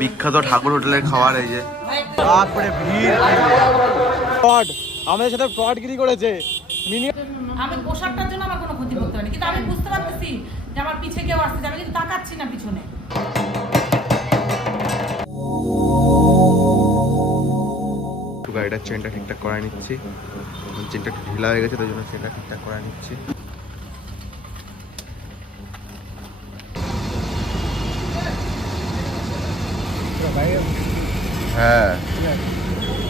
বিখ্যাত ঠাকুর হোটেলের খাবার এই যে তারপরে ভিড় ফ্রড আমাদের সাথে ফ্রডগিরি করেছে আমি পোশাকটার জন্য আমার কোনো ক্ষতি করতে পারিনি, কিন্তু আমি বুঝতে পারতেছি যে আমার পিছে কেউ আসছে, আমি কিন্তু তাকাচ্ছি না পিছনে। গাড়িটার চেনটা ঠিকঠাক করাই নিচ্ছি, চেনটা একটু ঢিলা হয়ে গেছে, তাই জন্য চেনটা ঠিকঠাক করাই নিচ্ছি। হ্যাঁ,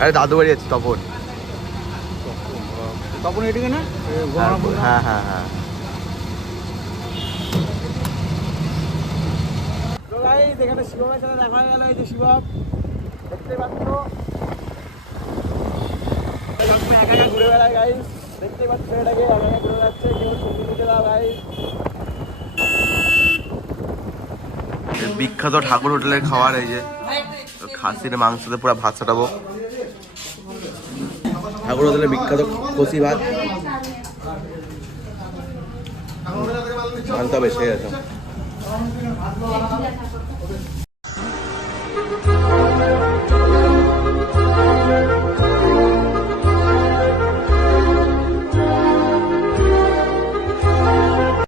আরে দাদু বাড়ি আছি তপন। তখন এদিকে না হ্যাঁ হ্যাঁ হ্যাঁ। তো গাইস এখানে শিবমের সাথে দেখা হয়ে গেল। এই যে শিবম দেখতে পাচ্ছ, একা একা ঘুরে বেড়ায় গাইস, দেখতে পাচ্ছ এটাকে একা একা ঘুরে বেড়াচ্ছে, কেউ ছবি তুলতে দাও গাইস। বিখ্যাত ঠাকুর হোটেলের খাবার এই যে খাসির মাংসতে পুরো ভাত ছাটাবো। ঠাকুর হোটেলের বিখ্যাত কষি ভাত আনতে হবে, সেই আছে।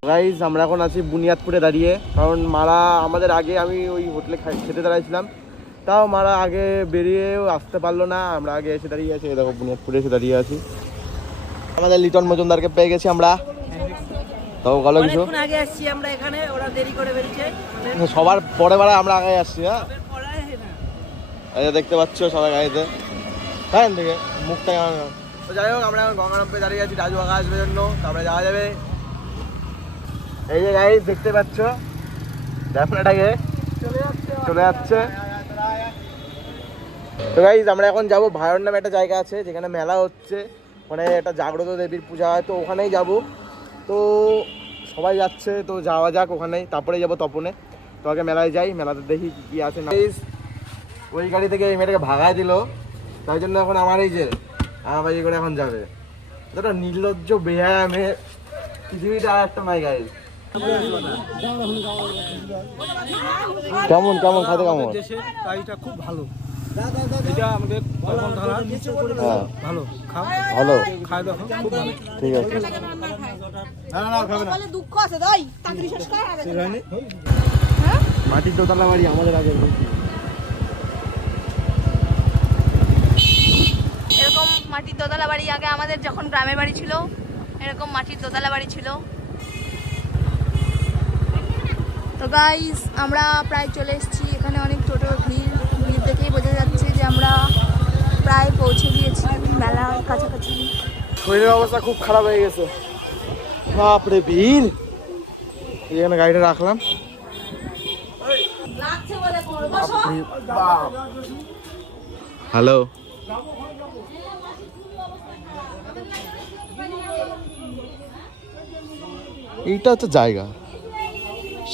গাইস আমরা এখন আছি বুনিয়াদপুরে দাঁড়িয়ে, কারণ মারা আমাদের আগে, আমি ওই হোটেলে খেতে দাঁড়াইছিলাম, তাও মারা আগে বেরিয়েও আসতে পারলো না, আমরা আগে এসে দাঁড়িয়ে আছি। দেখো বুনিয়াদপুরে এসে দাঁড়িয়ে আছি। আমাদের লিটন মজুমদারকে পেয়ে গেছি আমরা। তো বলো কিছু। আগে আসছি আমরা এখানে, ওরা দেরি করে বেরিয়েছে, সবার পরে বেলা আমরা আগে আসছি। হ্যাঁ এই যে দেখতে পাচ্ছ সবাই গাড়িতে, হ্যাঁ থেকে মুখটা। তো যাই হোক আমরা এখন গঙ্গারামপুরে দাঁড়িয়ে আছি রাজু আঁকা আসবে জন্য, তারপরে যাওয়া যাবে। এই যে গাইস দেখতে পাচ্ছ আপনাটাকে চলে যাচ্ছে। তো গাইস আমরা এখন যাবো ভায়র নামে একটা জায়গা আছে, যেখানে মেলা হচ্ছে, মানে একটা জাগ্রত দেবীর পূজা হয়, তো ওখানেই যাব। তো সবাই যাচ্ছে, তো যাওয়া যাক ওখানেই, তারপরে যাবো তপনে। তো আগে মেলায় যাই, মেলাতে দেখি কি কি আছে না। ওই গাড়ি থেকে এই মেয়েটাকে ভাগায় দিল, তাই জন্য এখন আমার এই যে আমার বাড়ি করে এখন যাবে। এটা নির্লজ্জ বেহায়া মেয়ে, পৃথিবীটা আর একটা নাই গাড়ি। কেমন কেমন খাতে কেমন? গাড়িটা খুব ভালো, এটা আমাদের ভালো ভালো, খাওয়া দাওয়া খুব ভালো। ঠিক আছে। দুঃখ আছে তাই তাড়াতাড়ি শেষ কর। মাটির দোতলা বাড়ি আমাদের আগে। এরকম মাটির দোতলা বাড়ি আগে আমাদের যখন গ্রামের বাড়ি ছিল, এরকম মাটির দোতলা বাড়ি ছিল। তো গাইস আমরা প্রায় চলে এসেছি, এখানে অনেক টোটো ভিড় দেখেই বোঝা যাচ্ছে যে আমরা প্রায় পৌঁছে গিয়েছি মেলার কাছাকাছি। শরীরের অবস্থা খুব খারাপ হয়ে গেছে, বাপরে ভিড়। এখানে গাড়িটা রাখলাম। হ্যালো, এইটা হচ্ছে জায়গা,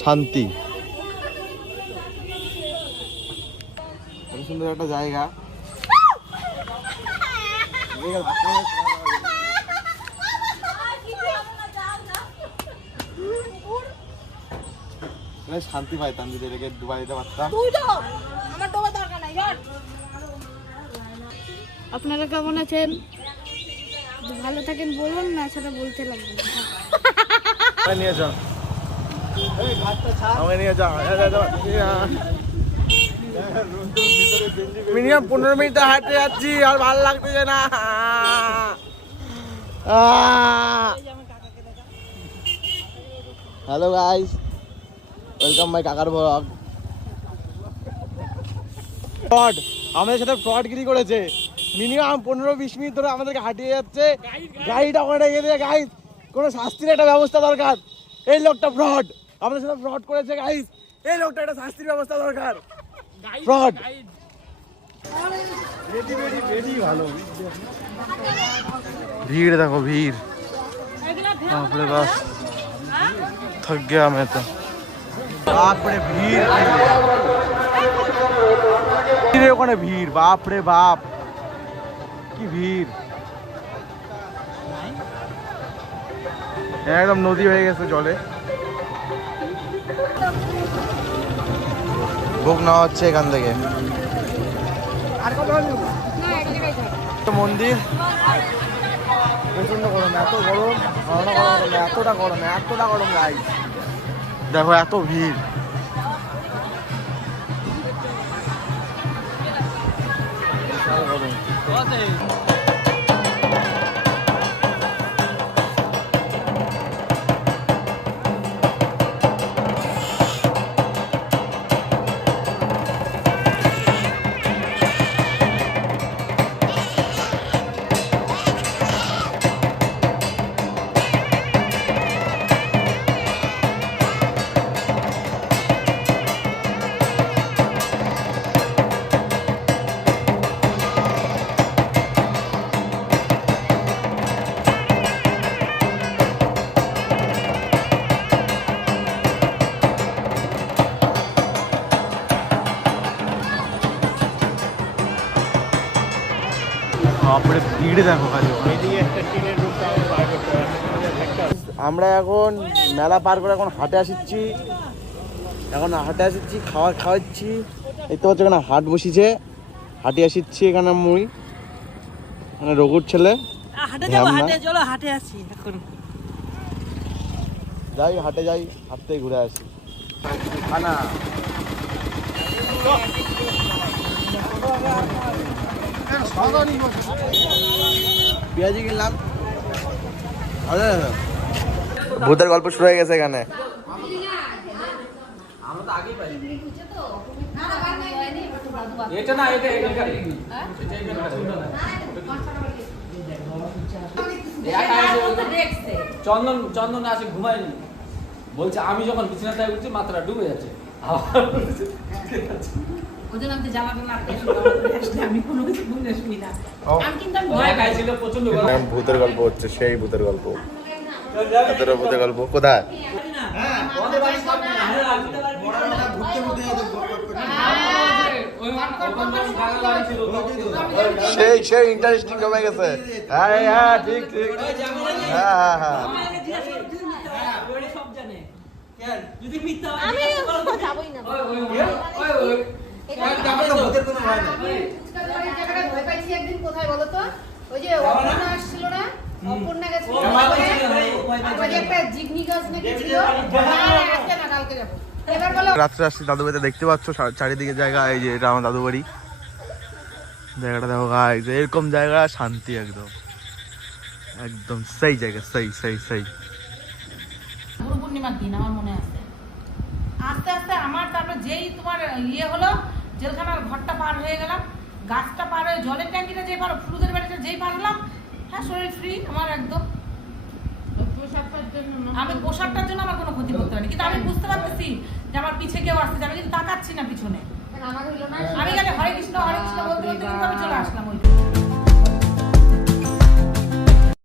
শান্তি, এত সুন্দর একটা জায়গা। শান্তি পাইতাম যদি এটাকে ডুবাই দিতে পারতাম। আপনারা কেমন আছেন? ভালো থাকেন বলুন না, সেটা বলতে লাগবে না। নিয়ে যাও, আমাকে নিয়ে যাও। মিনিমাম 15 মিনিট হাঁটতে যাচ্ছি, আর ভালো লাগতেছে না। হ্যালো গাইস, ওয়েলকাম মাই কাকার ব্লগ। ফ্রড আমাদের সাথে ফ্রডগিরি করেছে, মিনিমাম 15-20 মিনিট ধরে আমাদেরকে হাঁটিয়ে যাচ্ছে, গাড়িটা ওখানে রেখে দিয়ে। গাইস কোনো শাস্তির একটা ব্যবস্থা দরকার, এই লোকটা ফ্রড আমাদের সাথে ফ্রড করেছে গাইস, এই লোকটা একটা শাস্তির ব্যবস্থা দরকার। ফ্রড ভালো, ভিড় দেখো ভিড়, বাপরে বাপ, থক গয়া मैं तो। বাপরে ভিড়, ওখানে ভিড়, বাপরে বাপ কি ভিড়, একদম নদী হয়ে গেছে জলে। বুক নেওয়া হচ্ছে এখান থেকে। মন্দির প্রচন্ড গরম, এত গরম, এতটা গরম গাইস। দেখো এত ভিড়। বিশাল গরম। বাপরে ভিড় দেখো খালি। আমরা এখন মেলা পার করে এখন হাটে আসিচ্ছি, খাওয়াচ্ছি। দেখতে পাচ্ছ এখানে হাট বসিছে, হাটে আসিচ্ছি। এখানে মুই মানে রঘুর ছেলে হাটে আসি এখন। যাই হাটে যাই, হাট থেকে ঘুরে আসি। খানা পেঁয়াজি কিনলাম। ভূতের গল্প শুরু হয়ে গেছে এখানে। চন্দন আসে ঘুমায়নি, বলছে আমি যখন বিছানায় উঠছি মাথাটা ডুবে যাচ্ছে। ভূতের গল্প হচ্ছে, সেই ভূতের গল্প। ভূতের গল্প কোথায়? সেই ইন্টারেস্টিং কমে গেছে। হ্যাঁ ঠিক ঠিক, হ্যাঁ। রাত্রে আসছি দাদু বাড়িতে, দেখতে পাচ্ছ চারিদিকে জায়গা। এই যে এটা আমার দাদু বাড়ি, জায়গাটা দেখো গাইস। এরকম জায়গা শান্তি, একদম একদম সেই জায়গা, সেই গুরু পূর্ণিমার দিন আমার মনে আছে। আস্তে আস্তে আমার তারপরে যেই তোমার হলো, জেলখানার ঘরটা পার হয়ে গেলাম, গাছটা পার হয়ে জলের ট্যাঙ্কিটা যেই পার, ফুলুদের বাড়িতে যেই পার হলাম, হ্যাঁ শরীর ফ্রি আমার একদম। আমি পোশাকটার জন্য আমার কোনো ক্ষতি করতে পারিনি, কিন্তু আমি বুঝতে পারতেছি যে আমার পিছে কেউ আসছে, আমি কিন্তু তাকাচ্ছি না পিছনে। আমি গেলে